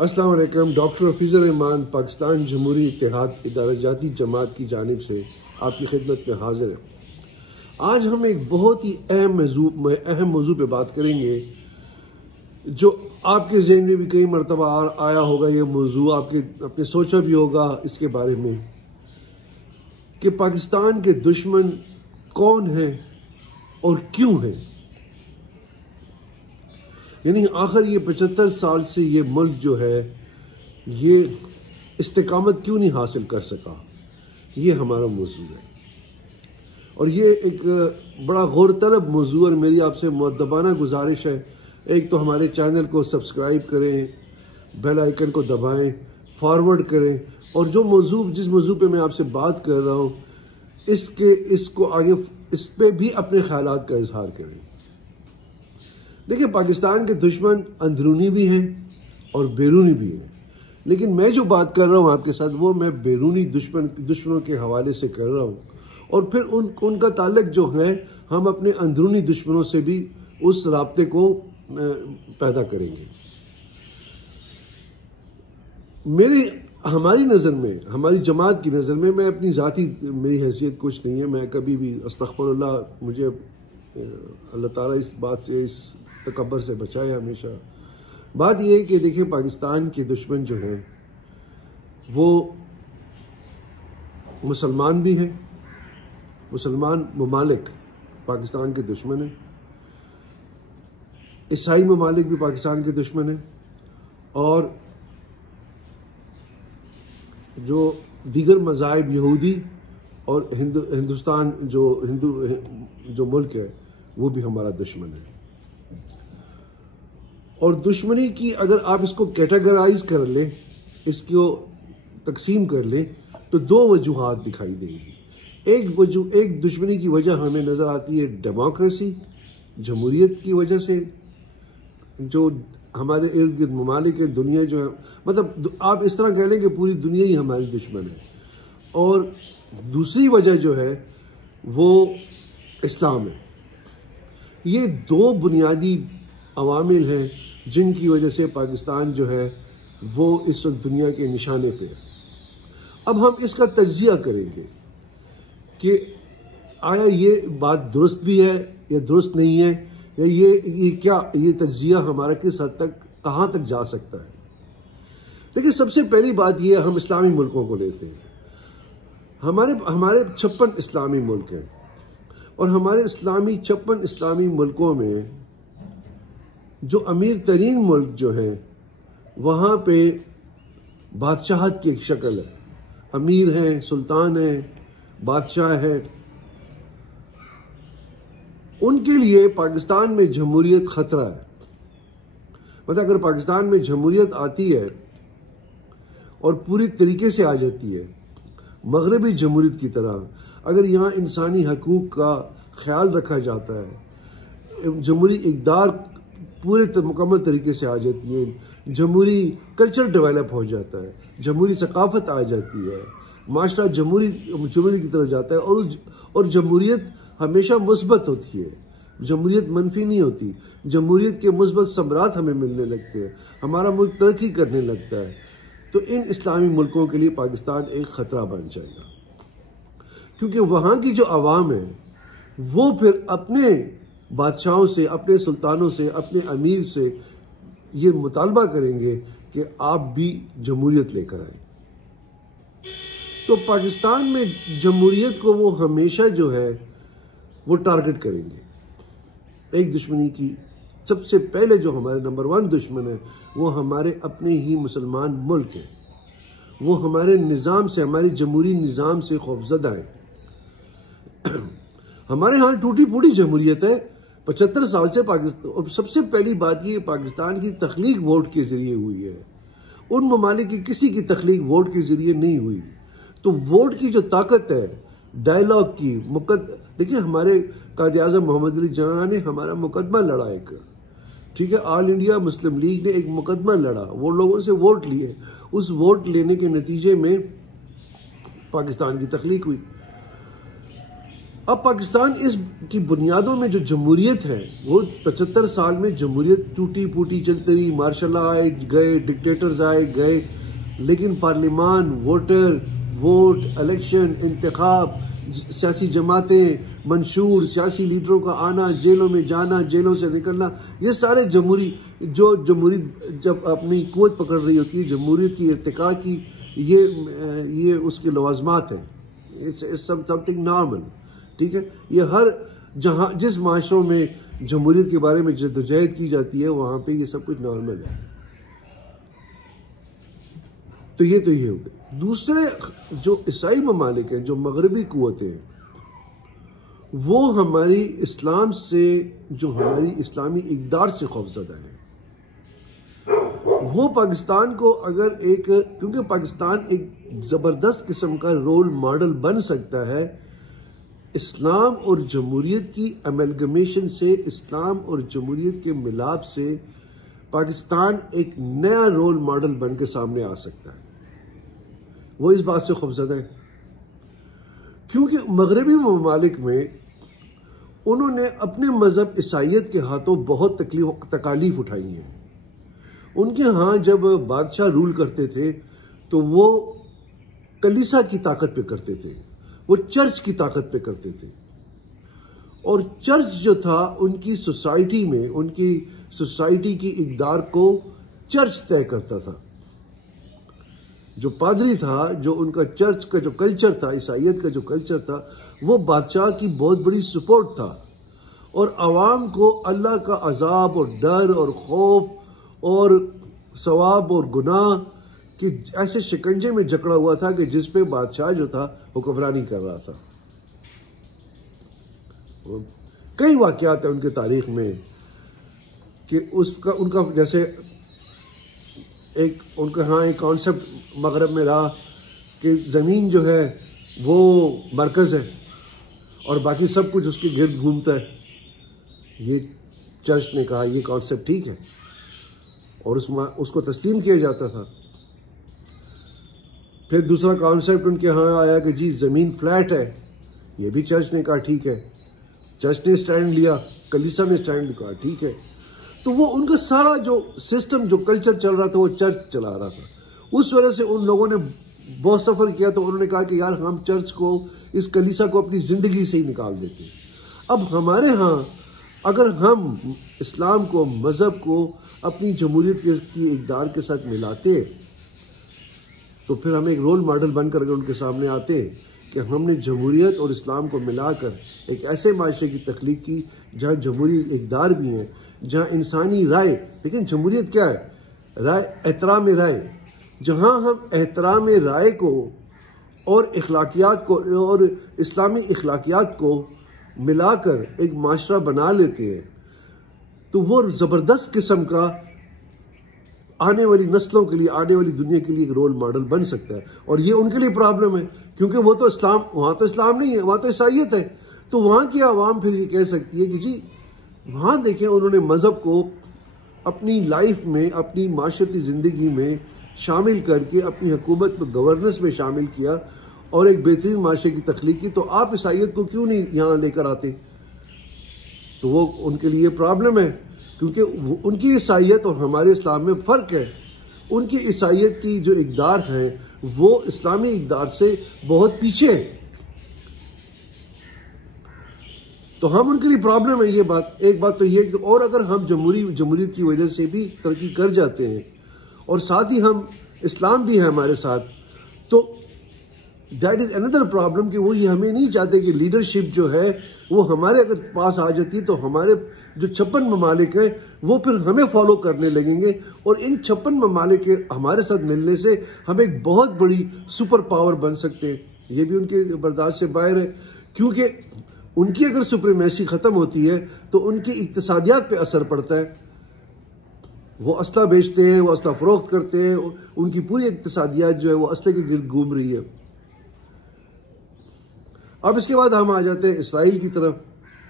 अस्सलाम वालेकुम। डॉक्टर हफीज़ुर रहमान पाकिस्तान जमहूरी इत्तेहाद इदारजाती जमात की जानिब से आपकी खिदमत में हाजिर है। आज हम एक बहुत ही अहम मौजू पे बात करेंगे जो आपके जहन में भी कई मरतबा आया होगा। ये मौजू आपने सोचा भी होगा इसके बारे में कि पाकिस्तान के दुश्मन कौन है और क्यों है। यानी आखिर ये 75 साल से ये मुल्क जो है ये इस्तिकामत क्यों नहीं हासिल कर सका, ये हमारा मौजू है। और ये एक बड़ा गौर तलब मौजू और मेरी आपसे मुअद्दबाना गुजारिश है, एक तो हमारे चैनल को सब्सक्राइब करें, बेल आइकन को दबाएं, फॉरवर्ड करें और जिस मौजू पे मैं आपसे बात कर रहा हूँ इसको आगे इस पे भी अपने ख्यालात का इजहार करें। देखिए, पाकिस्तान के दुश्मन अंदरूनी भी हैं और बैरूनी भी हैं, लेकिन मैं जो बात कर रहा हूँ आपके साथ वो मैं बैरूनी दुश्मनों के हवाले से कर रहा हूँ और फिर उनका ताल्लुक जो है हम अपने अंदरूनी दुश्मनों से भी उस राब्ते को पैदा करेंगे। हमारी नज़र में, हमारी जमात की नज़र में, मैं अपनी ज़ाती मेरी हैसियत कुछ नहीं है, मैं कभी भी अस्तग़फिरुल्लाह, मुझे अल्लाह ताला इस बात से, इस तकब्बर से बचाए हमेशा। बात यह है कि देखिए, पाकिस्तान के दुश्मन जो हैं वो मुसलमान भी हैं, मुसलमान ममालिक पाकिस्तान के दुश्मन हैं, ईसाई ममालिक भी पाकिस्तान के दुश्मन हैं और जो दीगर मज़ाहिब यहूदी और हिंदुस्तान जो मुल्क है वो भी हमारा दुश्मन है। और दुश्मनी की अगर आप इसको कैटेगराइज कर लें, इसको तकसीम कर लें तो दो वजूहात दिखाई देंगी। एक दुश्मनी की वजह हमें नज़र आती है डेमोक्रेसी, जमहूरियत की वजह से, जो हमारे इर्द गिर्द ममालिक है, दुनिया जो है, मतलब आप इस तरह कह लें कि पूरी दुनिया ही हमारी दुश्मन है। और दूसरी वजह जो है वो इस्लाम है। ये दो बुनियादी अवामिल हैं जिनकी वजह से पाकिस्तान जो है वो इस वक्त दुनिया के निशाने पे है। अब हम इसका तज्जिया करेंगे कि आया ये बात दुरुस्त भी है या दुरुस्त नहीं है, या ये तज्जिया हमारा किस हद तक, कहाँ तक जा सकता है। देखिए, सबसे पहली बात ये, हम इस्लामी मुल्कों को लेते हैं। हमारे 56 इस्लामी मुल्क हैं और हमारे 56 इस्लामी मुल्कों में जो अमीर तरीन मुल्क जो है वहाँ पे बादशाहत की एक शक्ल है, अमीर हैं, सुल्तान हैं, बादशाह है। उनके लिए पाकिस्तान में जमहूरियत खतरा है। मतलब अगर पाकिस्तान में जमहूरियत आती है और पूरी तरीके से आ जाती है मगरबी जमहूरियत की तरह, अगर यहाँ इंसानी हकूक़ का ख्याल रखा जाता है, जमहूरी इक़दार पूरे मुकम्मल तरीके से आ जाती है, जमहूरी कल्चर डेवलप हो जाता है, जमहूरी सकाफत आ जाती है, माशरा जमहूरी की तरफ जाता है और जमहूरियत हमेशा मुस्बत होती है, जमहूरियत मनफी नहीं होती। जमहूरियत के मुस्बत समरात हमें मिलने लगते हैं, हमारा मुल्क तरक्की करने लगता है। तो इन इस्लामी मुल्कों के लिए पाकिस्तान एक ख़तरा बन जाएगा, क्योंकि वहाँ की जो आवाम है वो फिर अपने बादशाहों से, अपने सुल्तानों से, अपने अमीर से ये मुतालबा करेंगे कि आप भी जमहूरियत लेकर आए। तो पाकिस्तान में जमहूरियत को वो हमेशा जो है वो टारगेट करेंगे। एक दुश्मनी की सबसे पहले जो हमारे नंबर 1 दुश्मन है वो हमारे अपने ही मुसलमान मुल्क हैं। वो हमारे निज़ाम से, हमारी जमहूरी निज़ाम से खौफज़दा है। हमारे यहाँ टूटी फूटी जमहूरियत है 75 साल से पाकिस्तान। और सबसे पहली बात ये, पाकिस्तान की तख्लीक वोट के ज़रिए हुई है, उन ममालिक की किसी की तख्लीक वोट के ज़रिए नहीं हुई। तो वोट की जो ताकत है, डायलॉग की, देखिए हमारे कायद-ए-आज़म मोहम्मद अली जिन्ना ने हमारा मुकदमा लड़ा एक, ठीक है, ऑल इंडिया मुस्लिम लीग ने एक मुकदमा लड़ा, वो लोगों से वोट लिए, उस वोट लेने के नतीजे में पाकिस्तान की तख्लीक हुई। अब पाकिस्तान इस की बुनियादों में जो जमहूरियत है वो 75 साल में जमहूरियत टूटी फूटी चलती रही, मार्शल आए गए, डिक्टेटर्स आए गए, लेकिन पार्लियामान, वोट, इलेक्शन, इंतखाब, सियासी जमातें, मंशूर, सियासी लीडरों का आना, जेलों में जाना, जेलों से निकलना, ये सारे जमहूरियत जब अपनी कुव्वत पकड़ रही होती है, जमहूरियत की इर्तिका की ये उसके लवाजमात हैं। इट्स समथिंग नॉर्मल, ठीक है। ये हर जहां जिस माशरों में जमहूरियत के बारे में जद्दोजहद की जाती है वहां पे ये सब कुछ नॉर्मल है। तो ये हो गए। दूसरे जो ईसाई ममालिक हैं, जो मगरबी कुव्वतें हैं, वो हमारी इस्लाम से, जो हमारी इस्लामी इक़दार से खौफज़दा हैं। वो पाकिस्तान को अगर क्योंकि पाकिस्तान एक ज़बरदस्त किस्म का रोल मॉडल बन सकता है इस्लाम और जमहूरियत की अमेलगमेशन से, इस्लाम और जमहूरियत के मिलाप से पाकिस्तान एक नया रोल मॉडल बन के सामने आ सकता है। वो इस बात से खौफज़दा है क्योंकि मगरबी ममालिक में उन्होंने अपने मज़हब ईसाइयत के हाथों बहुत तकालीफ उठाई हैं। उनके यहाँ जब बादशाह रूल करते थे तो वो कलीसा की ताकत पे करते थे, वो चर्च की ताकत पे करते थे। और चर्च जो था उनकी सोसाइटी में, उनकी सोसाइटी की इक़दार को चर्च तय करता था। जो पादरी था, जो उनका चर्च का जो कल्चर था, ईसाइयत का जो कल्चर था, वो बादशाह की बहुत बड़ी सपोर्ट था। और आवाम को अल्लाह का अजाब और डर और खौफ और सवाब और गुनाह कि ऐसे शिकंजे में जकड़ा हुआ था कि जिस पे बादशाह जो था हुक्मरानी कर रहा था। कई वाक़यात है उनके तारीख में कि उनका जैसे उनका हाँ एक कॉन्सेप्ट मगरब में रहा कि ज़मीन जो है वो मरकज़ है और बाकी सब कुछ उसके गिर्द घूमता है। ये चर्च ने कहा ये कॉन्सेप्ट ठीक है और उसको तस्लीम किया जाता था। फिर दूसरा कॉन्सेप्ट उनके यहाँ आया कि जी ज़मीन फ्लैट है, ये भी चर्च ने कहा ठीक है। चर्च ने स्टैंड लिया, कलीसा ने स्टैंड कहा ठीक है। तो वो उनका सारा जो सिस्टम, जो कल्चर चल रहा था, वो चर्च चला रहा था। उस वजह से उन लोगों ने बहुत सफ़र किया तो उन्होंने कहा कि यार हम चर्च को, इस कलीसा को अपनी ज़िंदगी से ही निकाल देते हैं। अब हमारे यहाँ अगर हम इस्लाम को, मज़हब को अपनी जमहूरियत की इक़दार के साथ मिलाते तो फिर हम एक रोल मॉडल बनकर अगर उनके सामने आते कि हमने जमहूरियत और इस्लाम को मिलाकर एक ऐसे माशरे की तख्लीक की जहाँ जमहूरी इक़दार भी हैं, जहाँ इंसानी राय, लेकिन जमहूरियत क्या है? राय, एहतराम राय, जहाँ हम एहतराम राय को और अखलाकियात को और इस्लामी अखलाकियात को मिलाकर एक माशरा बना लेते हैं तो वो ज़बरदस्त किस्म का आने वाली नस्लों के लिए, आने वाली दुनिया के लिए एक रोल मॉडल बन सकता है। और ये उनके लिए प्रॉब्लम है क्योंकि वो तो इस्लाम, वहाँ तो इस्लाम नहीं है, वहाँ तो ईसाइयत है। तो वहाँ की आवाम फिर ये कह सकती है कि जी वहाँ देखें उन्होंने मज़हब को अपनी लाइफ में, अपनी माशरती ज़िंदगी में शामिल करके अपनी हुकूमत में, गवर्नेंस में शामिल किया और एक बेहतरीन माशरे की तख्लीक की। तो आप ईसाइयत को क्यों नहीं यहाँ लेकर आते? तो वो उनके लिए प्रॉब्लम है क्योंकि उनकी ईसाइयत और हमारे इस्लाम में फ़र्क है। उनकी ईसाइयत की जो इक़दार है वो इस्लामी इक़दार से बहुत पीछे है। तो हम उनके लिए प्रॉब्लम है ये बात। एक बात तो ये है कि और अगर हम जमहूरियत की वजह से भी तरक्की कर जाते हैं और साथ ही हम इस्लाम भी है हमारे साथ, तो दैट इज़ अनदर प्रॉब्लम कि वो ये हमें नहीं चाहते कि लीडरशिप जो है वो हमारे अगर पास आ जाती तो हमारे जो 56 ममालिक हैं वो फिर हमें फॉलो करने लगेंगे और इन 56 ममालिक के हमारे साथ मिलने से हम एक बहुत बड़ी सुपर पावर बन सकते हैं। ये भी उनके बर्दाश्त से बाहर है क्योंकि उनकी अगर सुप्रीमेसी ख़त्म होती है तो उनकी इक्तिसादियात पे असर पड़ता है। वो असला बेचते हैं, वो असला फ़रोख्त करते हैं, उनकी पूरी इक्तिसादियात जो है वो असले के गिर्द घूम रही है। अब इसके बाद हम आ जाते हैं इसराइल की तरफ,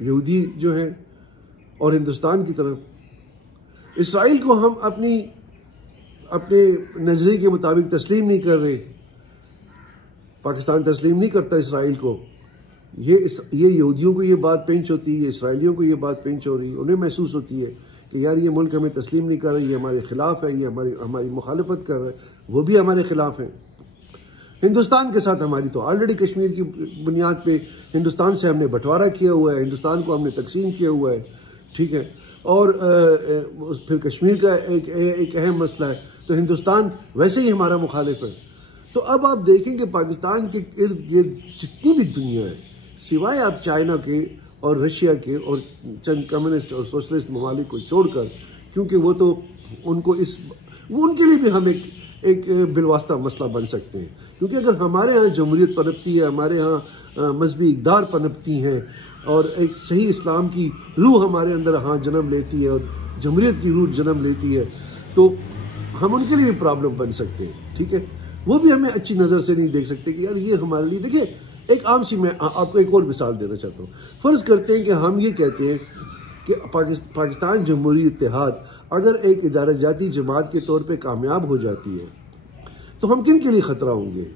यहूदी जो है, और हिंदुस्तान की तरफ। इसराइल को हम अपने नज़रिए के मुताबिक तस्लीम नहीं कर रहे। पाकिस्तान तस्लीम नहीं करता इसराइल को। ये यहूदियों को ये बात पेंच होती है, इसराइलियों को ये बात पेंच हो रही है, उन्हें महसूस होती है कि यार ये मुल्क हमें तस्लीम नहीं कर रहा, ये हमारे खिलाफ है, ये हमारी मुखालफत कर रहा है, वो भी हमारे खिलाफ है। हिंदुस्तान के साथ हमारी तो ऑलरेडी कश्मीर की बुनियाद पे हिंदुस्तान से हमने बंटवारा किया हुआ है, हिंदुस्तान को हमने तकसीम किया हुआ है, ठीक है। और फिर कश्मीर का एक अहम मसला है, तो हिंदुस्तान वैसे ही हमारा मुखालिफ है। तो अब आप देखेंगे पाकिस्तान के इर्द गिर्द जितनी भी दुनिया है, सिवाय आप चाइना के और रशिया के और चंद कम्युनिस्ट और सोशलिस्ट ममालिक को छोड़कर, क्योंकि वो तो उनके लिए भी हम एक बिलवास्ता मसला बन सकते हैं। क्योंकि अगर हमारे यहाँ जमहूरियत पनपती है, हमारे यहाँ मजहबी इक़दार पनपती हैं और एक सही इस्लाम की रूह हमारे अंदर हाँ जन्म लेती है और जमहूरियत की रूह जन्म लेती है, तो हम उनके लिए भी प्रॉब्लम बन सकते हैं, ठीक है। वो भी हमें अच्छी नज़र से नहीं देख सकते कि यार ये हमारे लिए, देखिए एक आम सी, मैं आपको एक और मिसाल देना चाहता हूँ। फ़र्ज़ करते हैं कि हम ये कहते हैं कि पाकिस्तान जमहूरी इत्तेहाद अगर एक इदारा जाती जमात के तौर पे कामयाब हो जाती है, तो हम किन के लिए ख़तरा होंगे?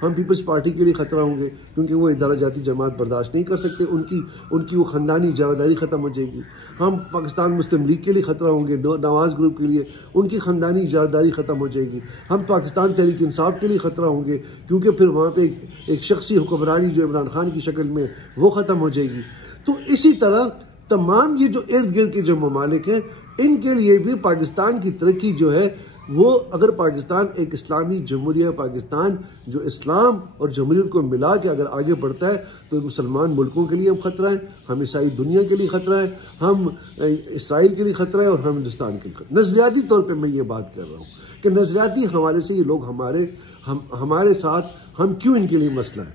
हम पीपल्स पार्टी के लिए ख़तरा होंगे, क्योंकि वो इदारा जाती जमात बर्दाश्त नहीं कर सकते, उनकी वो ख़ानदानी जरादारी ख़त्म हो जाएगी। हम पाकिस्तान मुस्लिम लीग के लिए ख़तरा होंगे, नवाज़ ग्रुप के लिए, उनकी ख़ानदानी जरादारी ख़त्म हो जाएगी। हम पाकिस्तान तहरीक इंसाफ के लिए ख़तरा होंगे, क्योंकि फिर वहाँ पे एक शख्सी हुक्मरानी जो इमरान खान की शक्ल में वो ख़त्म हो जाएगी। तो इसी तरह तमाम ये जो इर्द गिर्द के जो ममालिक हैं, इनके लिए भी पाकिस्तान की तरक्की जो है वो, अगर पाकिस्तान एक इस्लामी जमहूरिया पाकिस्तान जो इस्लाम और जमहूरियत को मिला के अगर आगे बढ़ता है, तो मुसलमान मुल्कों के लिए हम ख़तरा है, हम ईसाई दुनिया के लिए ख़तरा है, हम इसराइल के लिए ख़तरा है और हम हिंदुस्तान के लिए। नज़रियाती तौर पे मैं ये बात कर रहा हूँ कि नज़रियाती हवाले से ये लोग हमारे साथ, हम क्यों इनके लिए मसला है।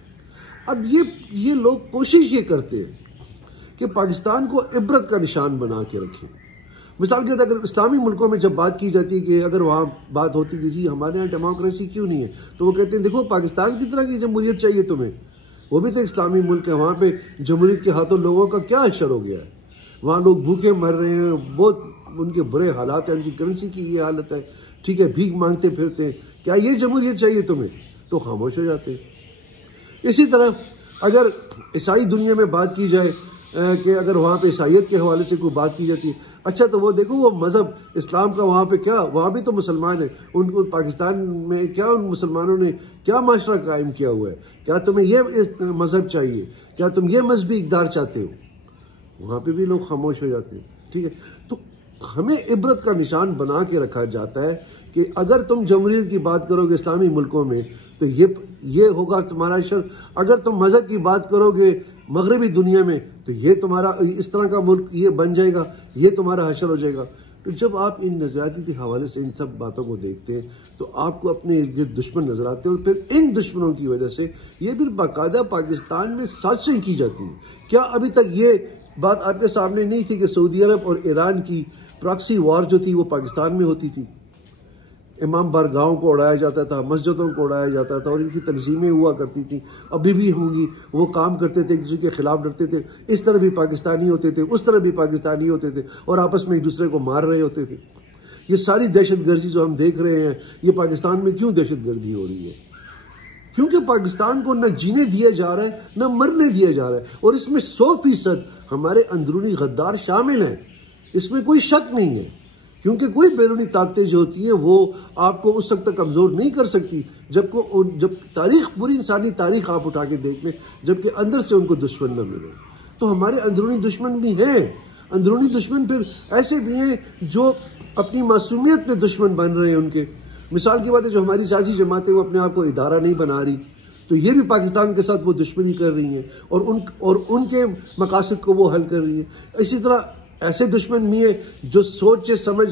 अब ये लोग कोशिश ये करते हैं कि पाकिस्तान को इबरत का निशान बना के रखें। मिसाल के तौर पर अगर इस्लामी मुल्कों में जब बात की जाती है कि अगर वहाँ बात होती है कि जी हमारे यहाँ डेमोक्रेसी क्यों नहीं है, तो वो कहते हैं देखो पाकिस्तान की तरह की जमहूरियत चाहिए तुम्हें, वो भी तो इस्लामी मुल्क है, वहाँ पे जमहूरियत के हाथों लोगों का क्या असर हो गया है, वहाँ लोग भूखे मर रहे हैं, बहुत उनके बुरे हालात हैं, उनकी करेंसी की ये हालत है, ठीक है, भीख मांगते फिरते हैं, क्या ये जमहूरियत चाहिए तुम्हें? तो खामोश हो जाते हैं। इसी तरह अगर ईसाई दुनिया में बात की जाए कि अगर वहाँ पे ईसाइयत के हवाले से कोई बात की जाती है, अच्छा तो वो देखो वो मज़हब इस्लाम का वहाँ पे क्या, वहाँ भी तो मुसलमान है, उनको पाकिस्तान में क्या उन मुसलमानों ने क्या माशरा कायम किया हुआ है, क्या तुम्हें ये मज़हब चाहिए, क्या तुम ये मजहबी इक़दार चाहते हो? वहाँ पे भी लोग खामोश हो जाते हैं, ठीक है। तो हमें इबरत का निशान बना के रखा जाता है कि अगर तुम जमहूरियत की बात करोगे इस्लामी मुल्कों में, तो ये होगा तुम्हारा असर। अगर तुम मज़हब की बात करोगे मगरबी दुनिया में, तो ये तुम्हारा इस तरह का मुल्क ये बन जाएगा, ये तुम्हारा हशर हो जाएगा। तो जब आप इन नज़रियाती के हवाले से इन सब बातों को देखते हैं, तो आपको अपने इर्द दुश्मन नजर आते हैं और फिर इन दुश्मनों की वजह से ये भी बाकायदा पाकिस्तान में साजिशें की जाती हैं। क्या अभी तक ये बात आपके सामने नहीं थी कि सऊदी अरब और ईरान की प्रॉक्सी वॉर जो थी वो पाकिस्तान में होती थी? इमाम बारगाहों को उड़ाया जाता था, मस्जिदों को उड़ाया जाता था और इनकी तंजीमें हुआ करती थी, अभी भी होंगी। वो काम करते थे, किसी के खिलाफ डरते थे, इस तरह भी पाकिस्तानी होते थे, उस तरह भी पाकिस्तानी होते थे और आपस में एक दूसरे को मार रहे होते थे। ये सारी दहशतगर्दी जो हम देख रहे हैं, ये पाकिस्तान में क्यों दहशतगर्दी हो रही है? क्योंकि पाकिस्तान को न जीने दिया जा रहा है, न मरने दिया जा रहा है, और इसमें 100% हमारे अंदरूनी गद्दार शामिल हैं, इसमें कोई शक नहीं है। क्योंकि कोई बैरूनी ताकतें जो होती हैं वो आपको उस वक्त तक कमज़ोर नहीं कर सकती जब तारीख, पूरी इंसानी तारीख आप उठा के देख लें, जबकि अंदर से उनको दुश्मन न मिले। तो हमारे अंदरूनी दुश्मन भी हैं। अंदरूनी दुश्मन फिर ऐसे भी हैं जो अपनी मासूमियत में दुश्मन बन रहे हैं उनके। मिसाल की बात है, जो हमारी सियासी जमातें वो अपने आप को इदारा नहीं बना रही, तो ये भी पाकिस्तान के साथ वो दुश्मनी कर रही हैं और उनके मकासद को वो हल कर रही है। इसी तरह ऐसे दुश्मन भी हैं जो सोच समझ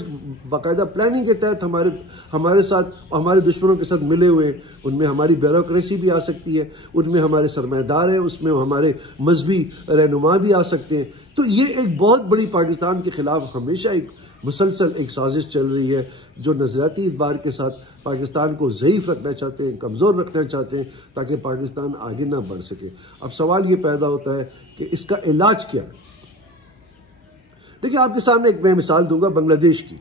बाकायदा प्लानिंग के तहत हमारे साथ, हमारे दुश्मनों के साथ मिले हुए हैं। उनमें हमारी ब्यूरोक्रेसी भी आ सकती है, उनमें हमारे सरमाएदार हैं, उसमें हमारे मजहबी रहनुमा भी आ सकते हैं। तो ये एक बहुत बड़ी पाकिस्तान के खिलाफ हमेशा एक मुसलसल एक साजिश चल रही है, जो नज़रियाती इतबार के साथ पाकिस्तान को ज़ईफ़ रखना चाहते हैं, कमज़ोर रखना चाहते हैं, ताकि पाकिस्तान आगे ना बढ़ सके। अब सवाल ये पैदा होता है कि इसका इलाज क्या है। देखिए, आपके सामने एक मैं मिसाल दूंगा बांग्लादेश की।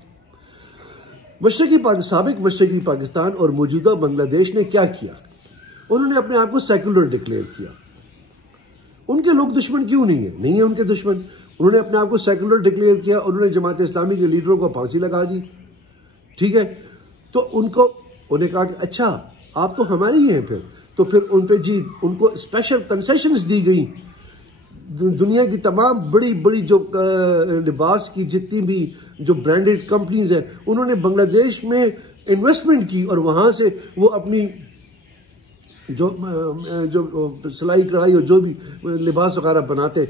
साबिक मशरकी पाकिस्तान और मौजूदा बांग्लादेश ने क्या किया? उन्होंने अपने आप को सेक्युलर डिक्लेयर किया। उनके लोग दुश्मन क्यों नहीं है उनके दुश्मन। उन्होंने अपने आप को सेकुलर डिक्लेयर किया, उन्होंने जमात इस्लामी के लीडरों को फांसी लगा दी, ठीक है। तो उन्हें कहा कि अच्छा आप तो हमारी ही हैं, तो फिर उन पे जी उनको स्पेशल कंसेशंस दी गई। दुनिया की तमाम बड़ी बड़ी जो लिबास की जितनी भी जो ब्रांडेड कंपनीज है, उन्होंने बांग्लादेश में इन्वेस्टमेंट की और वहां से वो अपनी जो सिलाई कढ़ाई और जो भी लिबास वगैरह बनाते,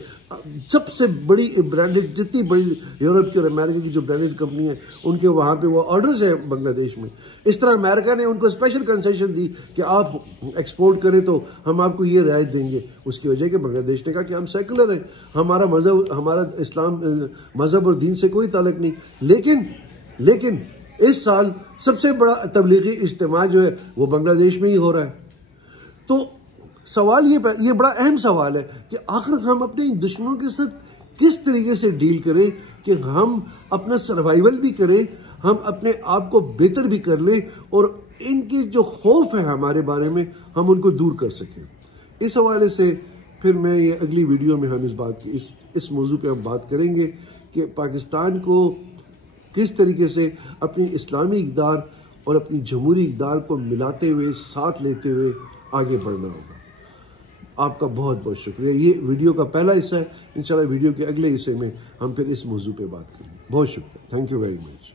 सबसे बड़ी ब्रांडेड जितनी बड़ी यूरोप की और अमेरिका की जो ब्रांडेड कंपनी है, उनके वहाँ पे वो ऑर्डर्स हैं बांग्लादेश में। इस तरह अमेरिका ने उनको स्पेशल कंसेशन दी कि आप एक्सपोर्ट करें तो हम आपको ये रियायत देंगे। उसकी वजह कि बांग्लादेश ने कहा कि हम सेकुलर हैं, हमारा मजहब, हमारा इस्लाम मजहब और दीन से कोई ताल्लुक नहीं। लेकिन इस साल सबसे बड़ा तबलीगी इज्तिमा जो है वो बांग्लादेश में ही हो रहा है। तो सवाल ये बड़ा अहम सवाल है कि आखिर हम अपने दुश्मनों के साथ किस तरीके से डील करें कि हम अपना सर्वाइवल भी करें, हम अपने आप को बेहतर भी कर लें और इनकी जो खौफ है हमारे बारे में हम उनको दूर कर सकें। इस हवाले से फिर मैं ये अगली वीडियो में हम इस बात की इस मौजू पे हम बात करेंगे कि पाकिस्तान को किस तरीके से अपनी इस्लामी इक़दार और अपनी जमहूरी इक़दार को मिलाते हुए, साथ लेते हुए आगे बढ़ना होगा। आपका बहुत बहुत शुक्रिया। ये वीडियो का पहला हिस्सा है, इंशाल्लाह वीडियो के अगले हिस्से में हम फिर इस मौजू पे बात करेंगे। बहुत शुक्रिया, थैंक यू वेरी मच।